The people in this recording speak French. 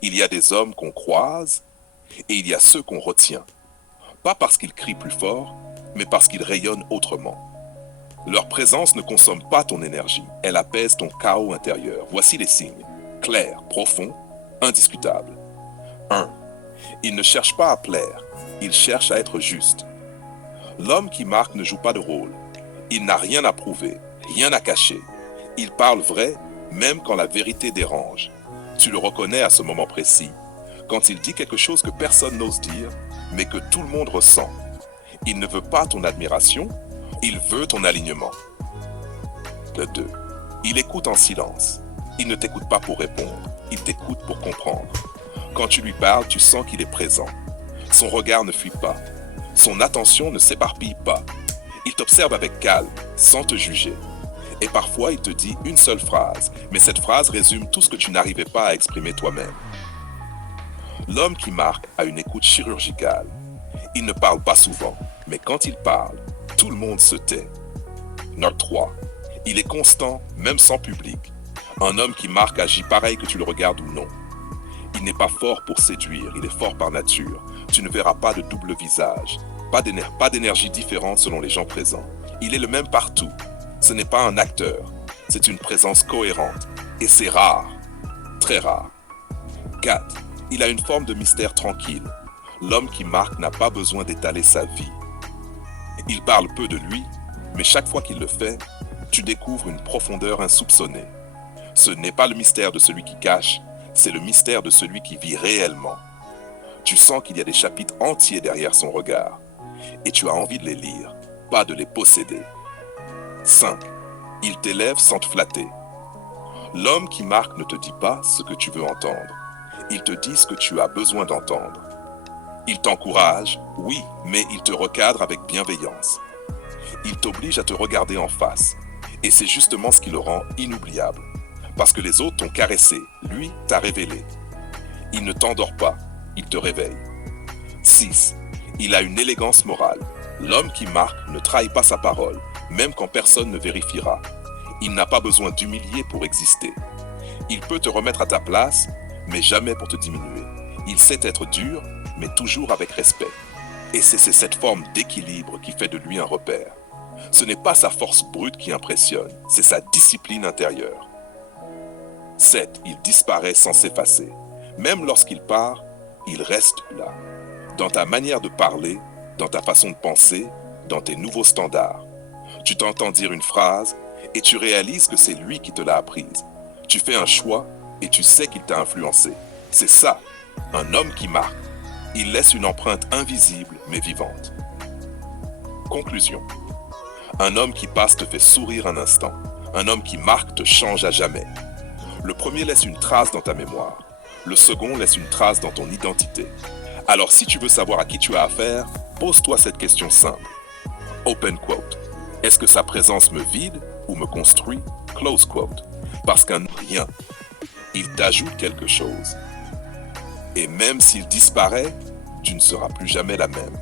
Il y a des hommes qu'on croise et il y a ceux qu'on retient. Pas parce qu'ils crient plus fort, mais parce qu'ils rayonnent autrement. Leur présence ne consomme pas ton énergie, elle apaise ton chaos intérieur. Voici les signes. Clairs, profonds, indiscutables. 1. Il ne cherche pas à plaire, il cherche à être juste. L'homme qui marque ne joue pas de rôle. Il n'a rien à prouver, rien à cacher. Il parle vrai, même quand la vérité dérange. Tu le reconnais à ce moment précis, quand il dit quelque chose que personne n'ose dire, mais que tout le monde ressent. Il ne veut pas ton admiration, il veut ton alignement. Le 2. Il écoute en silence. Il ne t'écoute pas pour répondre, il t'écoute pour comprendre. Quand tu lui parles, tu sens qu'il est présent. Son regard ne fuit pas. Son attention ne s'éparpille pas. Il t'observe avec calme, sans te juger. Et parfois, il te dit une seule phrase, mais cette phrase résume tout ce que tu n'arrivais pas à exprimer toi-même. L'homme qui marque a une écoute chirurgicale. Il ne parle pas souvent, mais quand il parle, tout le monde se tait. Note 3. Il est constant, même sans public. Un homme qui marque agit pareil que tu le regardes ou non. Il n'est pas fort pour séduire, il est fort par nature. Tu ne verras pas de double visage, pas d'énergie différente selon les gens présents. Il est le même partout. Ce n'est pas un acteur, c'est une présence cohérente. Et c'est rare, très rare. 4. Il a une forme de mystère tranquille. L'homme qui marque n'a pas besoin d'étaler sa vie. Il parle peu de lui, mais chaque fois qu'il le fait, tu découvres une profondeur insoupçonnée. Ce n'est pas le mystère de celui qui cache, c'est le mystère de celui qui vit réellement. Tu sens qu'il y a des chapitres entiers derrière son regard, et tu as envie de les lire, pas de les posséder. 5. Il t'élève sans te flatter. L'homme qui marque ne te dit pas ce que tu veux entendre. Il te dit ce que tu as besoin d'entendre. Il t'encourage, oui, mais il te recadre avec bienveillance. Il t'oblige à te regarder en face. Et c'est justement ce qui le rend inoubliable. Parce que les autres t'ont caressé, lui t'a révélé. Il ne t'endort pas, il te réveille. 6. Il a une élégance morale. L'homme qui marque ne trahit pas sa parole, même quand personne ne vérifiera. Il n'a pas besoin d'humilier pour exister. Il peut te remettre à ta place, mais jamais pour te diminuer. Il sait être dur, mais toujours avec respect. Et c'est cette forme d'équilibre qui fait de lui un repère. Ce n'est pas sa force brute qui impressionne, c'est sa discipline intérieure. 7. Il disparaît sans s'effacer. Même lorsqu'il part, il reste là. Dans ta manière de parler, dans ta façon de penser, dans tes nouveaux standards. Tu t'entends dire une phrase et tu réalises que c'est lui qui te l'a apprise. Tu fais un choix et tu sais qu'il t'a influencé. C'est ça, un homme qui marque. Il laisse une empreinte invisible mais vivante. Conclusion. Un homme qui passe te fait sourire un instant. Un homme qui marque te change à jamais. Le premier laisse une trace dans ta mémoire. Le second laisse une trace dans ton identité. Alors si tu veux savoir à qui tu as affaire, pose-toi cette question simple. Open quote. Est-ce que sa présence me vide ou me construit? Close quote. Parce qu'un rien, il t'ajoute quelque chose. Et même s'il disparaît, tu ne seras plus jamais la même.